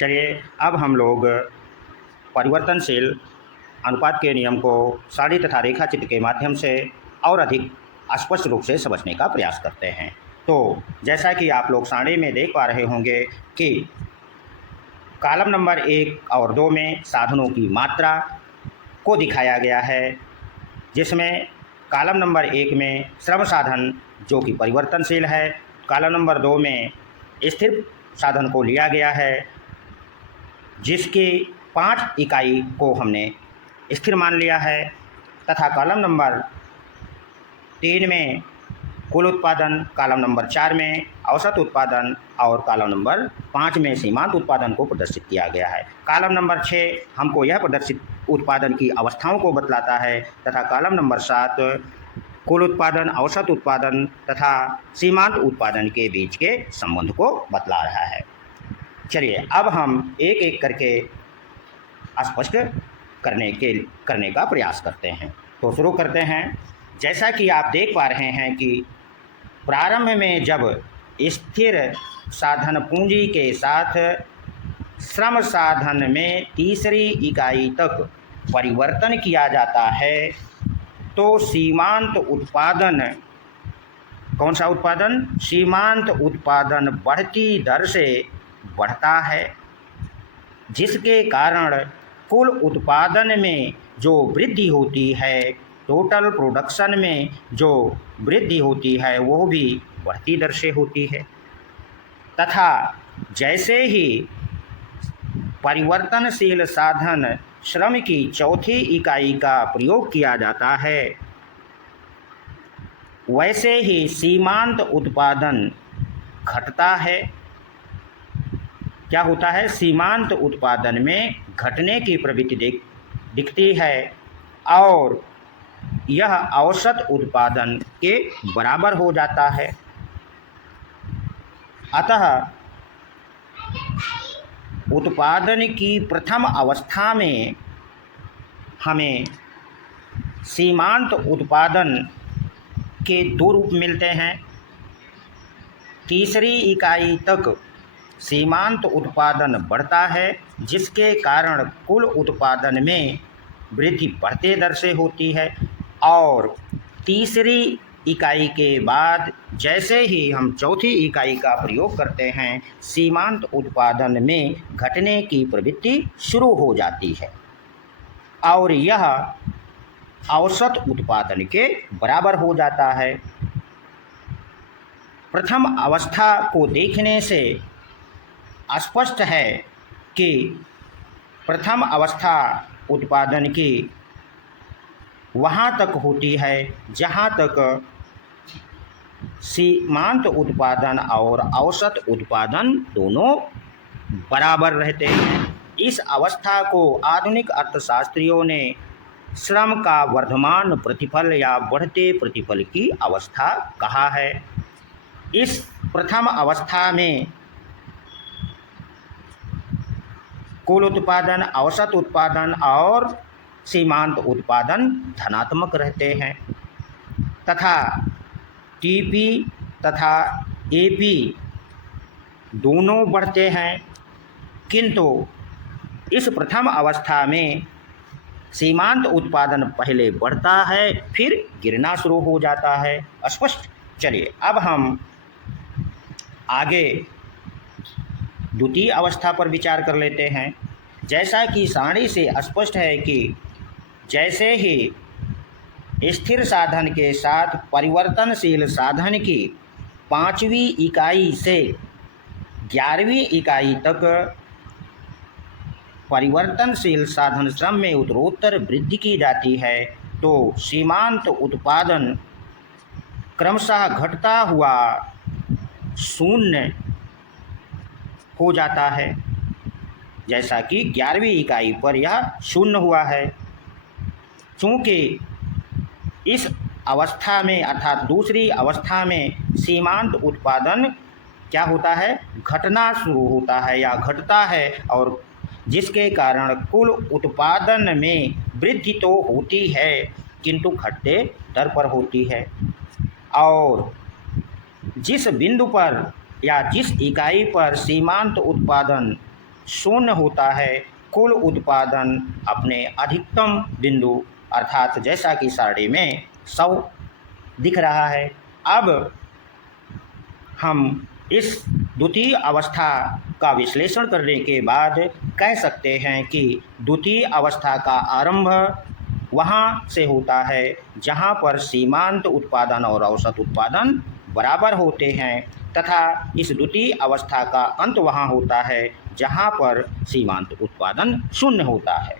चलिए अब हम लोग परिवर्तनशील अनुपात के नियम को सारणी तथा रेखा चित्र के माध्यम से और अधिक स्पष्ट रूप से समझने का प्रयास करते हैं। तो जैसा कि आप लोग सारणी में देख पा रहे होंगे कि कॉलम नंबर 1 और 2 में साधनों की मात्रा को दिखाया गया है, जिसमें कॉलम नंबर 1 में श्रम साधन जो कि परिवर्तनशील है, कॉलम नंबर 2 में स्थिर साधन को लिया गया है जिसकी 5 इकाई को हमने स्थिर मान लिया है, तथा कॉलम नंबर 3 में कुल उत्पादन, कॉलम नंबर 4 में औसत उत्पादन और कॉलम नंबर 5 में सीमांत उत्पादन को प्रदर्शित किया गया है। कॉलम नंबर 6 हमको यह प्रदर्शित उत्पादन की अवस्थाओं को बतलाता है, तथा कॉलम नंबर 7 कुल उत्पादन, औसत उत्पादन तथा सीमांत उत्पादन के बीच के संबंध को बतला रहा है। चलिए अब हम एक एक करके स्पष्ट करने का प्रयास करते हैं। तो शुरू करते हैं। जैसा कि आप देख पा रहे हैं कि प्रारंभ में जब स्थिर साधन पूंजी के साथ श्रम साधन में तीसरी इकाई तक परिवर्तन किया जाता है तो सीमांत उत्पादन, कौन सा उत्पादन? सीमांत उत्पादन बढ़ती दर से बढ़ता है, जिसके कारण कुल उत्पादन में जो वृद्धि होती है, टोटल प्रोडक्शन में जो वृद्धि होती है वो भी बढ़ती दर से होती है। तथा जैसे ही परिवर्तनशील साधन श्रम की चौथी इकाई का प्रयोग किया जाता है, वैसे ही सीमांत उत्पादन घटता है। क्या होता है? सीमांत उत्पादन में घटने की प्रवृत्ति दिखती है और यह औसत उत्पादन के बराबर हो जाता है। अतः उत्पादन की प्रथम अवस्था में हमें सीमांत उत्पादन के 2 रूप मिलते हैं। तीसरी इकाई तक सीमांत उत्पादन बढ़ता है, जिसके कारण कुल उत्पादन में वृद्धि बढ़ते दर से होती है, और तीसरी इकाई के बाद जैसे ही हम चौथी इकाई का प्रयोग करते हैं, सीमांत उत्पादन में घटने की प्रवृत्ति शुरू हो जाती है और यह औसत उत्पादन के बराबर हो जाता है। प्रथम अवस्था को देखने से स्पष्ट है कि प्रथम अवस्था उत्पादन की वहाँ तक होती है जहाँ तक सीमांत उत्पादन और औसत उत्पादन दोनों बराबर रहते हैं। इस अवस्था को आधुनिक अर्थशास्त्रियों ने श्रम का वर्धमान प्रतिफल या बढ़ते प्रतिफल की अवस्था कहा है। इस प्रथम अवस्था में कुल उत्पादन, औसत उत्पादन और सीमांत उत्पादन धनात्मक रहते हैं तथा टीपी तथा एपी दोनों बढ़ते हैं, किंतु इस प्रथम अवस्था में सीमांत उत्पादन पहले बढ़ता है फिर गिरना शुरू हो जाता है। स्पष्ट? चलिए अब हम आगे द्वितीय अवस्था पर विचार कर लेते हैं। जैसा कि सारणी से स्पष्ट है कि जैसे ही स्थिर साधन के साथ परिवर्तनशील साधन की 5वीं इकाई से 11वीं इकाई तक परिवर्तनशील साधन श्रम में उत्तरोत्तर वृद्धि की जाती है, तो सीमांत उत्पादन क्रमशः घटता हुआ शून्य हो जाता है। जैसा कि 11वीं इकाई पर यह शून्य हुआ है। चूँकि इस अवस्था में अर्थात दूसरी अवस्था में सीमांत उत्पादन क्या होता है? घटना शुरू होता है या घटता है, और जिसके कारण कुल उत्पादन में वृद्धि तो होती है किंतु घटते दर पर होती है, और जिस बिंदु पर या जिस इकाई पर सीमांत उत्पादन शून्य होता है, कुल उत्पादन अपने अधिकतम बिंदु अर्थात जैसा कि सारणी में 100 दिख रहा है। अब हम इस द्वितीय अवस्था का विश्लेषण करने के बाद कह सकते हैं कि द्वितीय अवस्था का आरंभ वहाँ से होता है जहाँ पर सीमांत उत्पादन और औसत उत्पादन बराबर होते हैं तथा इस द्वितीय अवस्था का अंत वहाँ होता है जहाँ पर सीमांत उत्पादन शून्य होता है।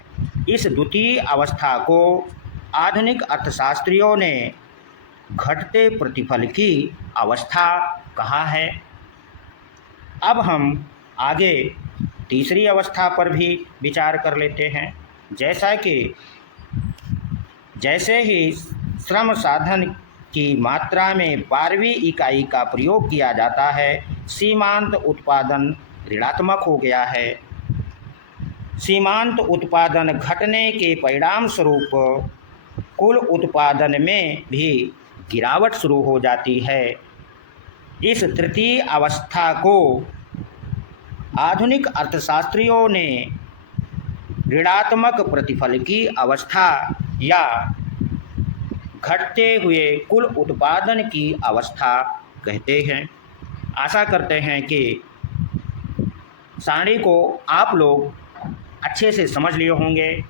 इस द्वितीय अवस्था को आधुनिक अर्थशास्त्रियों ने घटते प्रतिफल की अवस्था कहा है। अब हम आगे तीसरी अवस्था पर भी विचार कर लेते हैं। जैसे ही श्रम साधन की मात्रा में 12वीं इकाई का प्रयोग किया जाता है, सीमांत उत्पादन ऋणात्मक हो गया है। सीमांत उत्पादन घटने के परिणाम स्वरूप कुल उत्पादन में भी गिरावट शुरू हो जाती है। इस तृतीय अवस्था को आधुनिक अर्थशास्त्रियों ने ऋणात्मक प्रतिफल की अवस्था या घटते हुए कुल उत्पादन की अवस्था कहते हैं। आशा करते हैं कि सारणी को आप लोग अच्छे से समझ लिए होंगे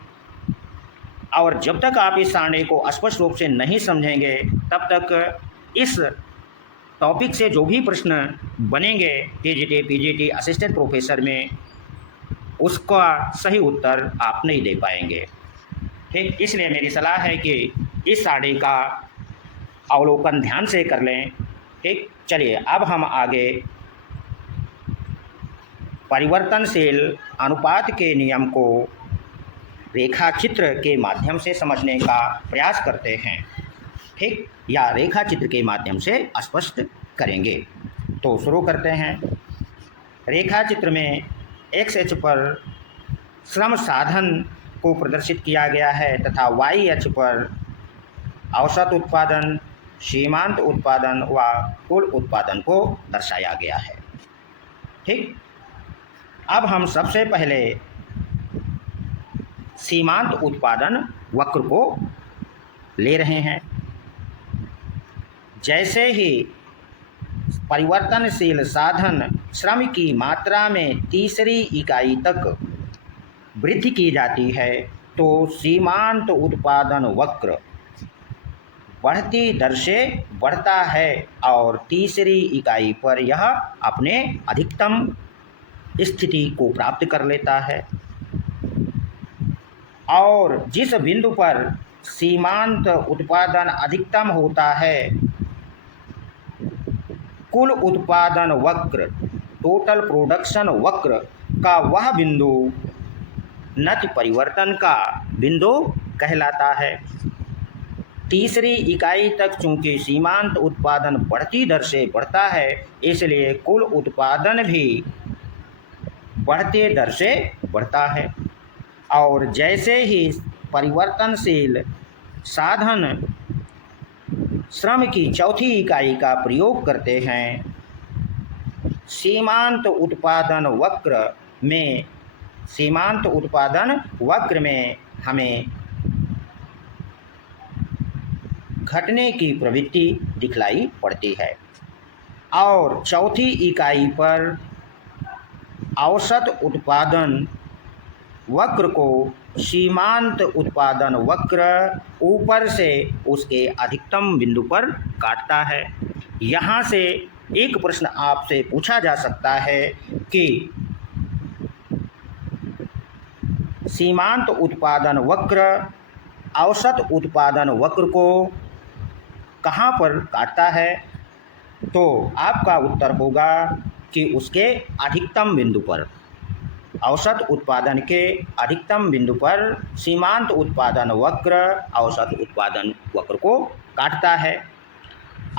और जब तक आप इस सारणी को स्पष्ट रूप से नहीं समझेंगे तब तक इस टॉपिक से जो भी प्रश्न बनेंगे टीजीटी, पीजीटी, असिस्टेंट प्रोफेसर में, उसका सही उत्तर आप नहीं दे पाएंगे। ठीक, इसलिए मेरी सलाह है कि इस सारणी का अवलोकन ध्यान से कर लें। ठीक, चलिए अब हम आगे परिवर्तनशील अनुपात के नियम को रेखा चित्र के माध्यम से समझने का प्रयास करते हैं। ठीक, या रेखा चित्र के माध्यम से स्पष्ट करेंगे। तो शुरू करते हैं। रेखा चित्र में एक्स अक्ष पर श्रम साधन को प्रदर्शित किया गया है तथा वाई अक्ष पर औसत उत्पादन, सीमांत उत्पादन व कुल उत्पादन को दर्शाया गया है। ठीक, अब हम सबसे पहले सीमांत उत्पादन वक्र को ले रहे हैं। जैसे ही परिवर्तनशील साधन श्रम की मात्रा में तीसरी इकाई तक वृद्धि की जाती है तो सीमांत उत्पादन वक्र बढ़ती दर से बढ़ता है और तीसरी इकाई पर यह अपने अधिकतम स्थिति को प्राप्त कर लेता है और जिस बिंदु पर सीमांत उत्पादन अधिकतम होता है, कुल उत्पादन वक्र, टोटल प्रोडक्शन वक्र का वह बिंदु नति परिवर्तन का बिंदु कहलाता है। तीसरी इकाई तक चूंकि सीमांत उत्पादन बढ़ती दर से बढ़ता है, इसलिए कुल उत्पादन भी बढ़ते दर से बढ़ता है और जैसे ही परिवर्तनशील साधन श्रम की चौथी इकाई का प्रयोग करते हैं, सीमांत उत्पादन वक्र में हमें घटने की प्रवृत्ति दिखलाई पड़ती है और चौथी इकाई पर औसत उत्पादन वक्र को सीमांत उत्पादन वक्र ऊपर से उसके अधिकतम बिंदु पर काटता है। यहाँ से एक प्रश्न आपसे पूछा जा सकता है कि सीमांत उत्पादन वक्र औसत उत्पादन वक्र को कहाँ पर काटता है? तो आपका उत्तर होगा कि उसके अधिकतम बिंदु पर, औसत उत्पादन के अधिकतम बिंदु पर सीमांत उत्पादन वक्र औसत उत्पादन वक्र को काटता है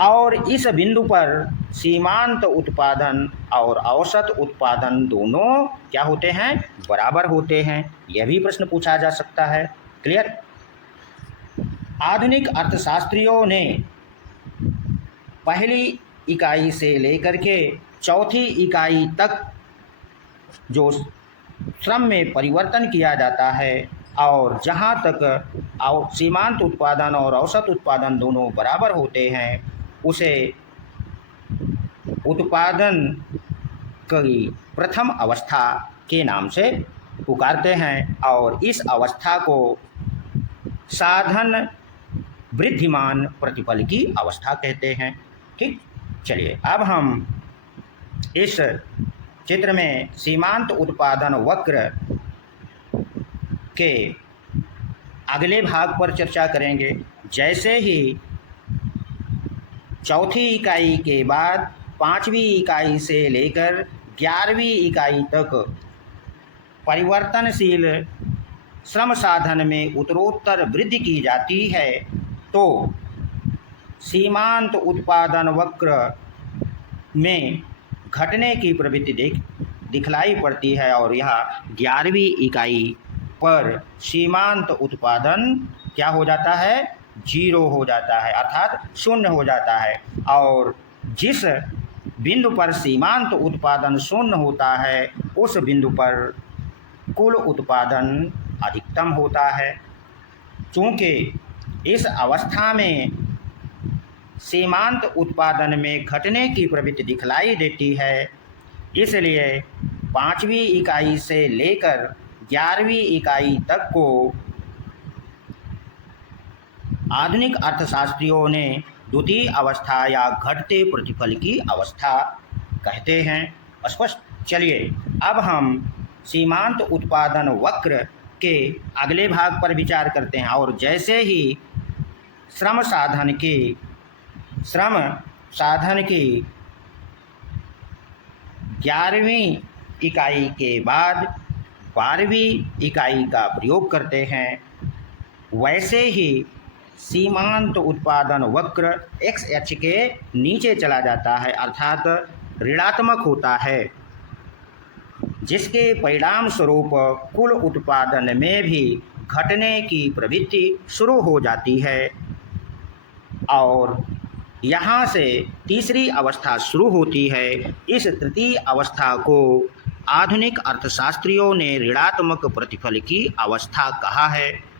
और इस बिंदु पर सीमांत उत्पादन और औसत उत्पादन दोनों क्या होते हैं? बराबर होते हैं। यह भी प्रश्न पूछा जा सकता है। क्लियर? आधुनिक अर्थशास्त्रियों ने पहली इकाई से लेकर के चौथी इकाई तक जो श्रम में परिवर्तन किया जाता है और जहाँ तक सीमांत उत्पादन और औसत उत्पादन दोनों बराबर होते हैं उसे उत्पादन की प्रथम अवस्था के नाम से पुकारते हैं और इस अवस्था को साधन वृद्धिमान प्रतिफल की अवस्था कहते हैं। ठीक, चलिए अब हम इस चित्र में सीमांत उत्पादन वक्र के अगले भाग पर चर्चा करेंगे। जैसे ही चौथी इकाई के बाद 5वीं इकाई से लेकर 11वीं इकाई तक परिवर्तनशील श्रम साधन में उत्तरोत्तर वृद्धि की जाती है तो सीमांत उत्पादन वक्र में घटने की प्रवृत्ति दिखलाई पड़ती है और यह 11वीं इकाई पर सीमांत उत्पादन क्या हो जाता है, 0 हो जाता है, अर्थात शून्य हो जाता है। और जिस बिंदु पर सीमांत उत्पादन शून्य होता है उस बिंदु पर कुल उत्पादन अधिकतम होता है। चूँकि इस अवस्था में सीमांत उत्पादन में घटने की प्रवृत्ति दिखलाई देती है, इसलिए 5वीं इकाई से लेकर 11वीं इकाई तक को आधुनिक अर्थशास्त्रियों ने द्वितीय अवस्था या घटते प्रतिफल की अवस्था कहते हैं। स्पष्ट। चलिए अब हम सीमांत उत्पादन वक्र के अगले भाग पर विचार करते हैं। और जैसे ही श्रम साधन की 11वीं इकाई के बाद 12वीं इकाई का प्रयोग करते हैं, वैसे ही सीमांत उत्पादन वक्र एक्स अक्ष के नीचे चला जाता है, अर्थात ऋणात्मक होता है, जिसके परिणाम स्वरूप कुल उत्पादन में भी घटने की प्रवृत्ति शुरू हो जाती है। और यहाँ से तीसरी अवस्था शुरू होती है। इस तृतीय अवस्था को आधुनिक अर्थशास्त्रियों ने ऋणात्मक प्रतिफल की अवस्था कहा है।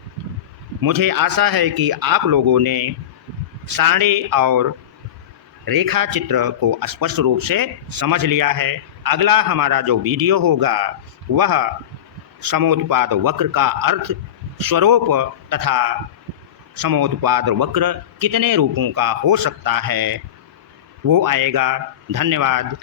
मुझे आशा है कि आप लोगों ने सारणी और रेखा चित्र को स्पष्ट रूप से समझ लिया है। अगला हमारा जो वीडियो होगा वह समोत्पाद वक्र का अर्थ, स्वरूप तथा समोत्पाद वक्र कितने रूपों का हो सकता है वो आएगा। धन्यवाद।